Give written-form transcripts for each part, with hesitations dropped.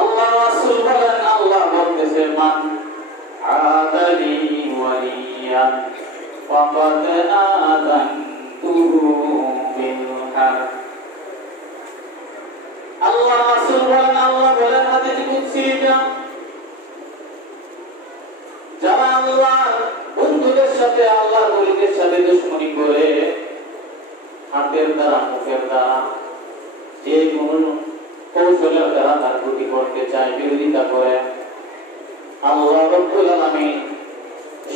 আল্লাহ রাসূল বলেন, আল্লাহ বলতেছে, মান আদালি ওয়ালিয়ান ফাকাদ আযানতুহু বিল হারব। আল্লাহ রাসূল বলেন, আল্লাহ বলেন হাদিস কুদসি, যারা আল্লাহর বন্ধুদের সাথে, আল্লাহর ওলিদের সাথে দুশমনি করে, হাতের দ্বারা, মুখের দ্বারা, যে কোনো কৌশলের দ্বারা তার ক্ষতি করতে চায়, বিরোধিতা করে, আল্লাহ রাব্বুল আলামিন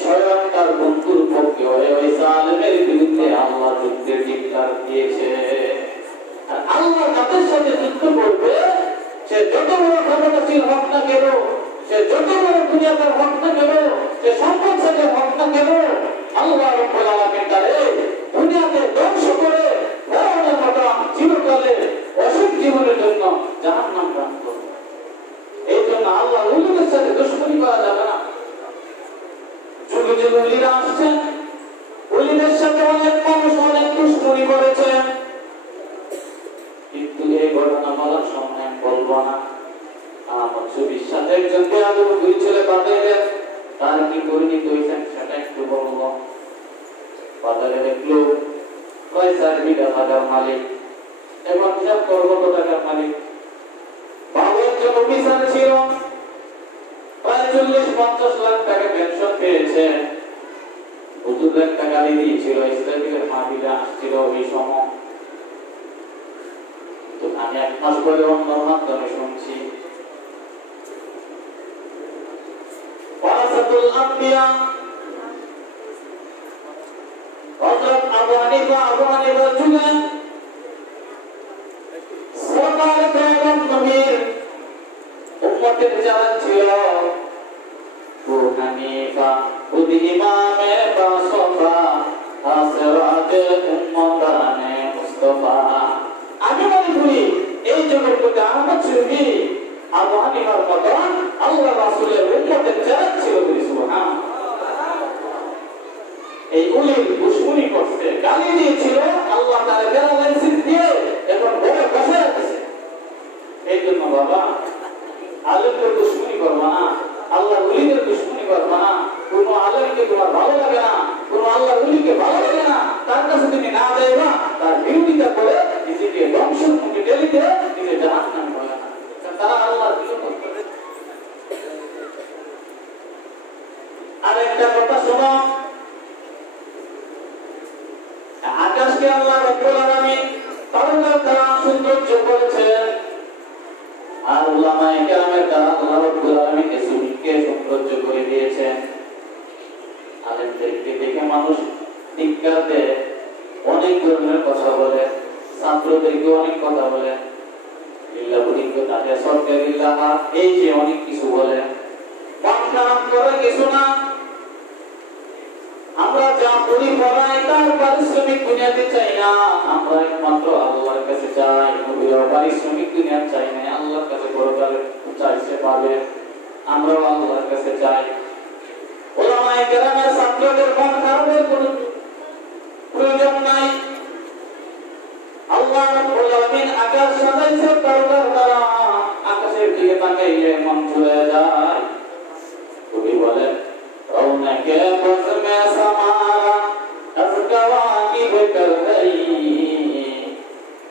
স্বয়ং তার বন্ধুর পক্ষে হয়ে ওই জালেমের বিরুদ্ধে আল্লাহ যুদ্ধের নির্দেশ দিয়েছে। আর আল্লাহ যাদের সাথে যুদ্ধ করবে, সে যত বড় ক্ষমতাশীল হোক না কেন, সে যত বড় দুনিয়াদার হোক না কেন, সে সম্পদশালী হোক না কেন, আল্লাহ রাব্বুল আলামিন তারে দুনিয়াতে ধ্বংস করে ফেরাউনের মতো চিরকালে অসুখ জীবনের জন্য জাহান্নাম দান করবে। এই জন্য আল্লাহ ওলিদের সাথে দুশমনি করা যাবে না। যুগে যুগে ওলিরা আসছেন, ওলিদের সাথে অনেক মানুষ অনেক দুশমনি করেছে, কিন্তু এই ঘটনা বলার সময় আমি বলবো না। আমার ছবির সাথে একজন বেয়াদব দুই ছেলে বাজারে, তার কি পরিণত হয়েছেন সেটা একটু বলবো। বাজারে দেখলো প্রায় 4 বিঘা জায়গার মালিক এবং হিসাব করবো কত টাকার মালিক। ভালো একজন অফিসার ছিল, প্রায় 40-50 লাখ টাকা পেনশন পেয়েছে। হুজুর একটা গালি দিয়েছিল, ইসলামের মাহফিলে আসছিল ওই সময়। তো আমি 1 মাস পরে অন্য মাধ্যমে শুনছি, ওয়ারাসাতুল আম্বিয়া হযরত আবু হানিফা যুগে সরকার বেগম নবীর উম্মতের যারা ছিল, আবু হানিফা খুদ ইমামে বাসফা আসরাতে উম্মতানে মুস্তাফা। আমি মনে করি এই যুগের প্রতি আহমদ শরীফ আবু হানিফার মতন আল্লাহ রাসূলের উম্মতের যারা ছিল, সুবহানাল্লাহ। এই ওলির দুশমনি করতে গালি দিয়েছিল, আল্লাহ তার প্যারালাইসিস দিয়ে এখন বড় বসে আছে। এই জন্য বাবা, আলেমদের দুশমনি করবা না, আল্লাহ ওলিদের দুশমনি করবা না। কোন আলেমকে তোমার ভালো লাগে না, কোন আল্লাহ ওলিকে ভালো লাগে না, তার কাছে তুমি না যাইবা, তার বিরোধিতা করে নিজেকে ধ্বংসের মুখে ঠেলে দিয়ে নিজে জাহান্নামে হবে না। তারা আল্লাহর বিরোধিতা করে। আরেকটা কথা শোনো, আকাশকে আল্লাহ রাব্বুল আলামিন তারকার দ্বারা সৌন্দর্য করেছেন, আর উলামায়ে কেরামের দ্বারা আল্লাহ রাব্বুল আলামিন জমিনকে সৌন্দর্য করে দিয়েছেন। আলেমদেরকে দেখে মানুষ ধিক্কার দেয়, অনেক ধরনের কথা বলে, ছাত্রদেরকে অনেক কথা বলে, লিল্লাহিকে তাদের সরকার লিল্লাহ, এই যে অনেক কিছু বলে। মন খারাপ করে কিছু না, আমরা যা পড়ি পড়াই তার পারিশ্রমিক দুনিয়াতে চাই না, আমরা একমাত্র আল্লাহর কাছে চাই। নবীর পারিশ্রমিক দুনিয়া চাই না, আল্লাহর কাছে পরকালে চাইছে পাবে, আমরাও আল্লাহর কাছে চাই। উলামায়ে কেরামের ছাত্রদের মন খারাপের কোনো প্রয়োজন নাই। আল্লাহ রাব্বুল আলামিন আকাশ সাজাইছে তারকার দ্বারা, আকাশের দিকে তাকাইলে মন চলে যায়। কবি বলেন, রৌনকে বজমে সামারা আজকাওয়াকিব কর গই,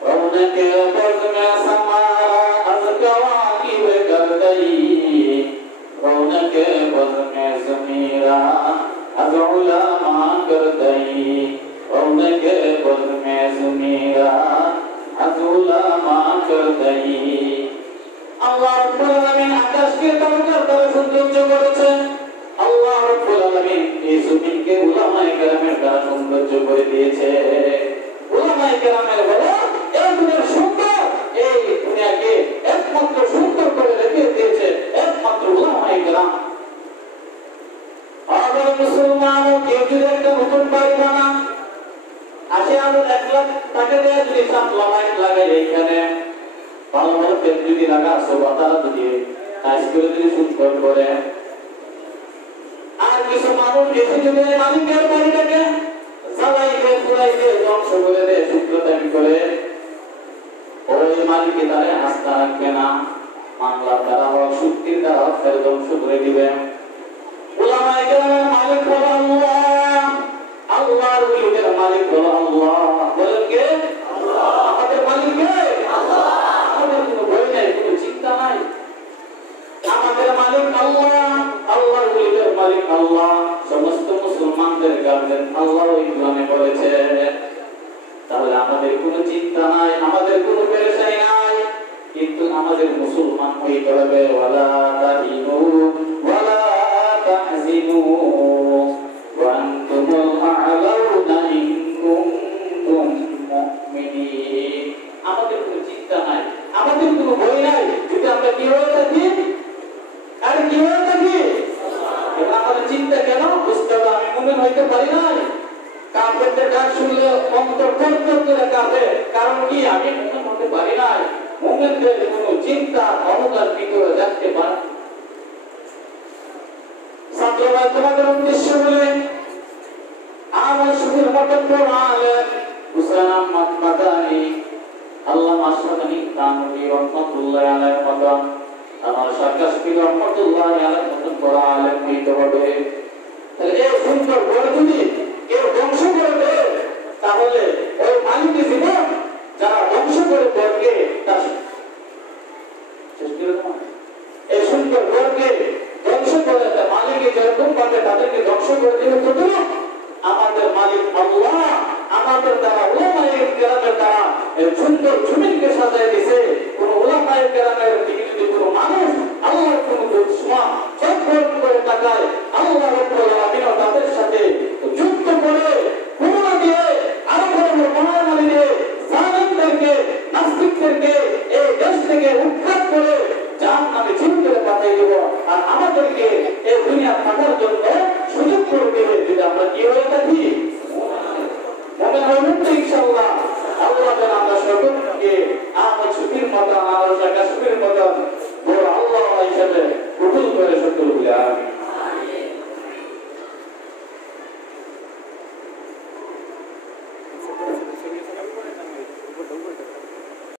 রৌনকে বজমে সামারা আজকাওয়াকিব কর গই, রৌনকে বজমে জमीरा আজ উলামা কর গই, রৌনকে বজমে জमीरा আজ উলামা কর গই। আল্লাহ রাব্বুল আলামিন আকাশকে তারকার দ্বারা সৌন্দর্য করেছেন। আল্লাহ রাব্বুল আলামিন এই জমিনকে উলামায়ে কেরামের দ্বারা সৌন্দর্য করে দিয়েছে। উলামায়ে কেরামের বলে এই দুনিয়ার সুন্দর, এই দুনিয়াকে একমাত্র সুন্দর করে রেখে দিয়েছে একমাত্র উলামায়ে কেরাম। আবার মুসলমানও কেউ যদি একটা নতুন বাড়ি বানান, 80,000 1 লাখ টাকা দিয়ে যদি সাতলা লাইট লাগাই, এইখানে ভালো ভালো ফ্যান যদি লাগা, সোফা তারা যদি টাইস করে যদি সুন্দর করে, আর কিছু মানুষ এসে যদি মালিকের বাড়িটাকে জ্বালাইবে, পুরাইবে, ধ্বংস করে দেয়, শুক্রতামি করে, ওই মালিকে তারে আস্থা রাখবে না। মামলার দ্বারা হোক, চুক্তির দ্বারা হোক, তাদের ধ্বংস করে দিবেন। উলামায়ে কেরামের মালিক হলো আল্লাহ, আল্লাহর ওলিদের মালিক হলো আল্লাহ। বলেন কে? আল্লাহ। আমাদের মালিক কে? আল্লাহ। আমাদের কোনো ভয় নাই, কোনো চিন্তা নাই। আমাদের মালিক আল্লাহ, আল্লাহর ওলিদের মালিক আল্লাহ। সমস্ত মুসলমানদের গার্জেন আল্লাহ ওই কোরআনে বলেছে। তাহলে আমাদের কোনো চিন্তা নাই, আমাদের কোনো পেরেশানি নাই। কিন্তু আমাদের মুসলমান হইতে হবে। ওয়ালা তাহিনু ওয়ালা তাহজিনু ওয়া আনতুমুল আ'লাউনা ইন কুনতুম মুমিনিন। আমাদের কোনো চিন্তা নাই, আমাদের কোনো ভয় নাই। যদি আমরা কি হয়ে থাকি, আর কি হয়ে থাকি, এখন আমাদের চিন্তা কেন? বুঝতে হবে আমি মুমিন হইতে পারি নাই। কাফেরদের ডাক শুনলে অন্তর থরথর করে কাঁপে। কারণ কি? আমি মুমিন হতে পারি নাই। মুমিনদের কোনো চিন্তা অনুদান ভিতরে রাখতে পারে। ছাত্ররা তোমাদের উদ্দেশ্য বলে আমার সুখের মতন বড় আলেম হুসেন আহমদ মাদানী, আল্লামা আশরাফি থানভী রহমাতুল্লাহি আলাইহির মতন, আমার সরকার পীর রহমাতুল্লাহি আলাইহির মতন বড় আলেম হইতে হবে। তাহলে এই সুন্দর বড় যদি কেউ ধ্বংস করে দেয়, তাহলে ওই মালিকের জীবন যারা ধ্বংস করে দেবে তার এই সুন্দর বড়কে ধ্বংস করে দেয়, মালিকের যেরকম পাবে তাদেরকে ধ্বংস করে দেবে। তো আমাদের মালিক আল্লাহ আমাদের দ্বারা উলামায়ে কেরামের দ্বারা এই সুন্দর জমিনকে সাজায় দিয়েছে। কোন উলামায়ে কেরামের দিকে যদি কোনো মানুষ আল্লাহর কোনো দুশমন চক্কর করে তাকায়, আল্লাহ রাব্বুল আলামিন তাদের সাথে যুদ্ধ করে করুণা দিয়ে আরো বড় বড় মহামারী দিয়ে জালিমদেরকে নাস্তিকদেরকে এই দেশ থেকে উৎখাত করে জাহান্নামে ঝুঁক করে পাঠিয়ে দেব। আর আমাদেরকে এই দুনিয়া থাকার জন্য সুযোগ